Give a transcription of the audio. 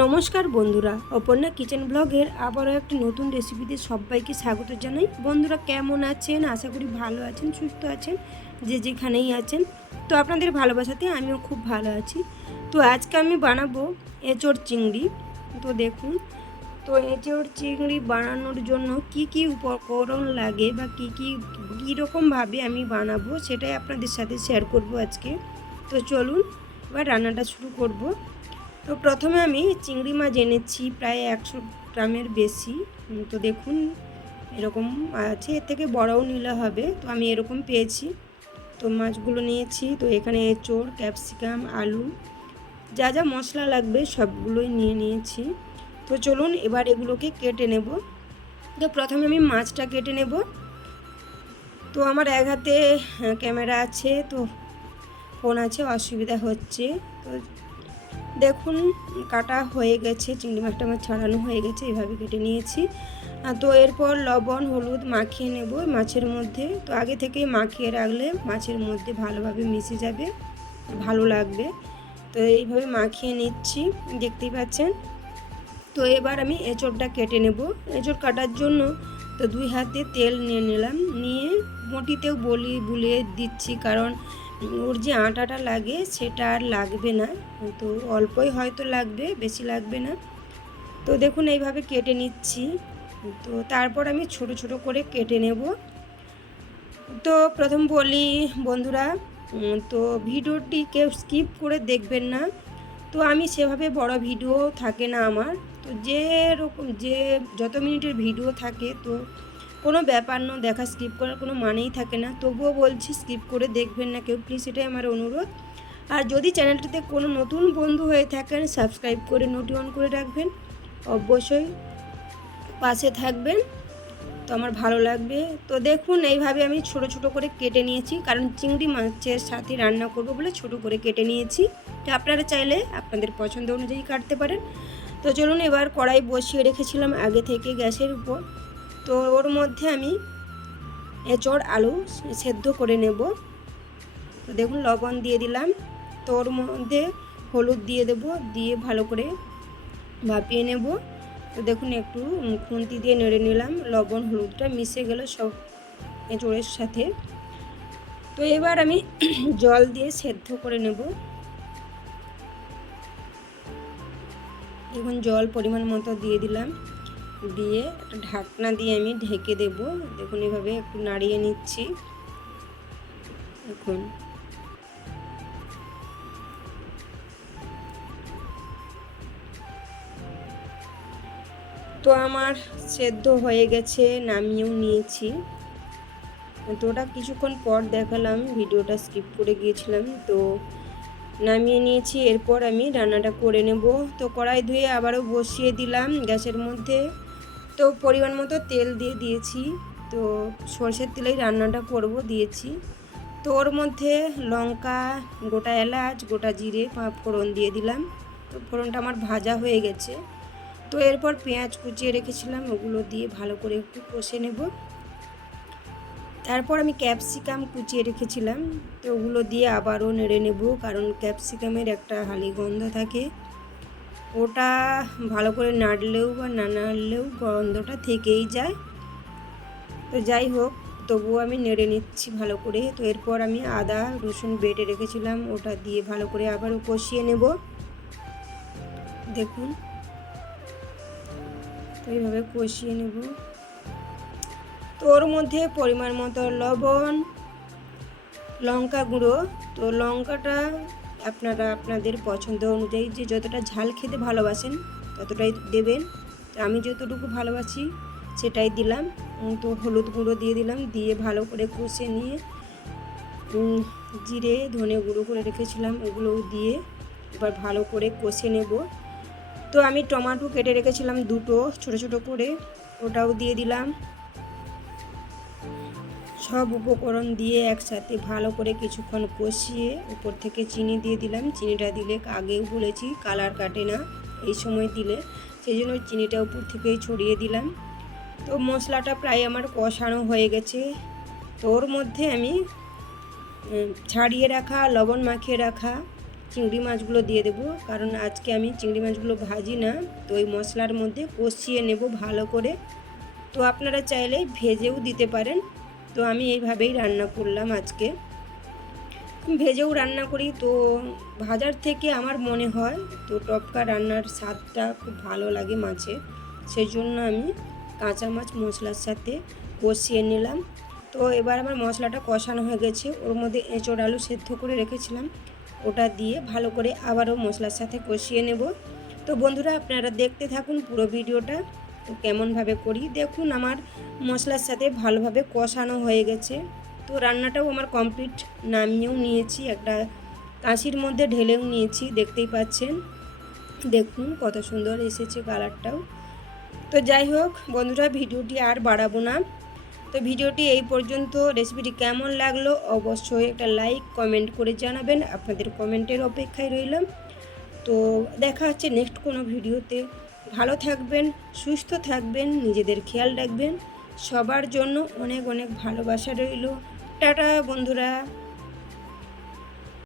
নমস্কার বন্ধুরা, অপর্ণা কিচেন ব্লগের আবারও একটি নতুন রেসিপিতে সবাইকে স্বাগত জানাই। বন্ধুরা কেমন আছেন? আশা করি ভালো আছেন, সুস্থ আছেন, যে যেখানেই আছেন। তো আপনাদের ভালোবাসাতে আমিও খুব ভালো আছি। তো আজকে আমি বানাবো এঁচোড় চিংড়ি। তো দেখুন, তো এঁচোড় চিংড়ি বানানোর জন্য কি কি উপকরণ লাগে বা কীরকমভাবে আমি বানাবো সেটাই আপনাদের সাথে শেয়ার করব আজকে। তো চলুন এবার রান্নাটা শুরু করব। তো প্রথমে আমি চিংড়ি মাছ এনেছি প্রায় 100 গ্রামের বেশি। তো দেখুন এরকম আছে, এর থেকে বড়ও নিলে হবে। তো আমি এরকম পেয়েছি। তো মাছগুলো নিয়েছি। তো এখানে এঁচোড়, ক্যাপসিকাম, আলু, যা যা মশলা লাগবে সবগুলোই নিয়ে নিয়েছি। তো চলুন এবার এগুলোকে কেটে নেব। তো প্রথমে আমি মাছটা কেটে নেব। তো আমার এক হাতে ক্যামেরা আছে, তো ফোন আছে, অসুবিধা হচ্ছে। তো দেখুন কাটা হয়ে গেছে, চিংড়ি মাছটা আমার ছাড়ানো হয়ে গেছে, এভাবে কেটে নিয়েছি। তো এরপর লবণ হলুদ মাখিয়ে নেব মাছের মধ্যে। তো আগে থেকেই মাখিয়ে রাখলে মাছের মধ্যে ভালোভাবে মিশে যাবে, ভালো লাগবে। তো এইভাবে মাখিয়ে নিচ্ছি, দেখতেই পাচ্ছেন। তো এবার আমি এঁচোড়টা কেটে নেব। এঁচোড় কাটার জন্য তো 2 হাতে তেল নিয়ে নিলাম, নিয়ে বটিতেও বুলিয়ে দিচ্ছি, কারণ ওর যে আটাটা লাগে সেটা আর লাগবে না। তো অল্পই হয়তো লাগবে, বেশি লাগবে না। তো দেখুন এইভাবে কেটে নিচ্ছি। তো তারপর আমি ছোট ছোট করে কেটে নেব। তো প্রথম বলি বন্ধুরা, তো ভিডিওটি কেউ স্কিপ করে দেখবেন না। তো আমি সেভাবে বড় ভিডিও থাকে না আমার। তো যে যত মিনিটের ভিডিও থাকে, তো কোনো ব্যাপার না, দেখা স্কিপ করার কোনো মানেই থাকে না। তবুও বলছি স্কিপ করে দেখবেন না কেউ, প্লিজ, এটাই আমার অনুরোধ। আর যদি চ্যানেলটিতে কোনো নতুন বন্ধু হয়ে থাকেন, সাবস্ক্রাইব করে নোটি অন করে রাখবেন, অবশ্যই পাশে থাকবেন, তো আমার ভালো লাগবে। তো দেখুন এইভাবে আমি ছোট ছোট করে কেটে নিয়েছি, কারণ চিংড়ি মাছের সাথে রান্না করব বলে ছোট করে কেটে নিয়েছি। তো আপনারা চাইলে আপনাদের পছন্দ অনুযায়ী কাটতে পারেন। তো চলুন এবার কড়াই বসিয়ে রেখেছিলাম আগে থেকে গ্যাসের উপর। তো ওর মধ্যে আমি এঁচোড় আলু সেদ্ধ করে নেব। তো দেখুন লবণ দিয়ে দিলাম। তো ওর মধ্যে হলুদ দিয়ে দেব, দিয়ে ভালো করে ভাপিয়ে নেব। তো দেখুন একটু খুন্তি দিয়ে নেড়ে নিলাম, লবণ হলুদটা মিশে গেল সব এঁচোড়ের সাথে। তো এবার আমি জল দিয়ে সেদ্ধ করে নেব। এখন জল পরিমাণ মতো দিয়ে দিলাম, দিয়ে একটা ঢাকনা দিয়ে আমি ঢেকে দেব। দেখুন এভাবে একটু নাড়িয়ে নিচ্ছি। দেখুন তো আমার সেদ্ধ হয়ে গেছে, নামিয়েও নিয়েছি। তো ওটা কিছুক্ষণ পর দেখালাম, ভিডিওটা স্কিপ করে গিয়েছিলাম। তো নামিয়ে নিয়েছি, এরপর আমি রান্নাটা করে নেব। তো কড়াই ধুয়ে আবারও বসিয়ে দিলাম গ্যাসের মধ্যে। তো পরিমাণ মতো তেল দিয়ে দিয়েছি। তো সরষের তেলেই রান্নাটা করব দিয়েছি। তো ওর মধ্যে লঙ্কা, গোটা এলাচ, গোটা জিরে ফোড়ন দিয়ে দিলাম। তো ফোড়নটা আমার ভাজা হয়ে গেছে। তো এরপর পেঁয়াজ কুচিয়ে রেখেছিলাম, ওগুলো দিয়ে ভালো করে একটু কষে নেব। তারপর আমি ক্যাপসিকাম কুচিয়ে রেখেছিলাম, তো ওগুলো দিয়ে আবারও নেড়ে নেব, কারণ ক্যাপসিকামের একটা হালি গন্ধ থাকে, ওটা ভালো করে নাড়লেও বা না নাড়লেও গন্ধটা থেকেই যায়। তো যাই হোক, তবুও আমি নেড়ে নিচ্ছি ভালো করে। তো এরপর আমি আদা রসুন বেটে রেখেছিলাম, ওটা দিয়ে ভালো করে আবারও কষিয়ে নেব। দেখুন তো এইভাবে কষিয়ে নেব। তো ওর মধ্যে পরিমাণ মতো লবণ, লঙ্কা গুঁড়ো। তো লঙ্কাটা আপনারা আপনাদের পছন্দ অনুযায়ী, যে যতটা ঝাল খেতে ভালোবাসেন ততটাই দেবেন। তো আমি যতটুকু ভালোবাসি সেটাই দিলাম। তো হলুদ গুঁড়ো দিয়ে দিলাম, দিয়ে ভালো করে কষে নিয়ে জিরে ধনে গুঁড়ো করে রেখেছিলাম ওগুলোও দিয়ে এবার ভালো করে কষে নেব। তো আমি টমেটো কেটে রেখেছিলাম দুটো ছোট ছোট করে, ওটাও দিয়ে দিলাম। সব উপকরণ দিয়ে একসাথে ভালো করে কিছুক্ষণ কষিয়ে উপর থেকে চিনি দিয়ে দিলাম। চিনিটা দিলে আগেও বলেছি কালার কাটে না এই সময় দিলে, সেই জন্য চিনিটা উপর থেকেই ছড়িয়ে দিলাম। তো মশলাটা প্রায় আমার কষানো হয়ে গেছে। তো ওর মধ্যে আমি ছাড়িয়ে রাখা লবণ মাখিয়ে রাখা চিংড়ি মাছগুলো দিয়ে দেবো, কারণ আজকে আমি চিংড়ি মাছগুলো ভাজি না, তো ওই মশলার মধ্যে কষিয়ে নেব ভালো করে। তো আপনারা চাইলে ভেজেও দিতে পারেন, তো আমি এইভাবেই রান্না করলাম আজকে। ভেজেও রান্না করি, তো ভাজার থেকে আমার মনে হয় তো টটকা রান্নার স্বাদটা খুব ভালো লাগে মাছে, সেই জন্য আমি কাঁচা মাছ মশলার সাথে কষিয়ে নিলাম। তো এবার আমার মশলাটা কষানো হয়ে গেছে, ওর মধ্যে এঁচোড় আলু সেদ্ধ করে রেখেছিলাম, ওটা দিয়ে ভালো করে আবারও মশলার সাথে কষিয়ে নেব। তো বন্ধুরা আপনারা দেখতে থাকুন পুরো ভিডিওটা, তো কেমনভাবে করি দেখুন। আমার মশলার সাথে ভালোভাবে কষানো হয়ে গেছে, তো রান্নাটাও আমার কমপ্লিট, নামিয়েও নিয়েছি, একটা কাঁচির মধ্যে ঢেলেও নিয়েছি, দেখতেই পাচ্ছেন। দেখুন কত সুন্দর এসেছে কালারটাও। তো যাই হোক বন্ধুরা, ভিডিওটি আর বাড়াবো না, তো ভিডিওটি এই পর্যন্ত। রেসিপিটি কেমন লাগলো অবশ্যই একটা লাইক কমেন্ট করে জানাবেন, আপনাদের কমেন্টের অপেক্ষায় রইলাম। তো দেখা হচ্ছে নেক্সট কোনো ভিডিওতে। ভালো থাকবেন, সুস্থ থাকবেন, নিজেদের খেয়াল রাখবেন, সবার জন্য অনেক অনেক ভালোবাসা রইল। টাটা বন্ধুরা।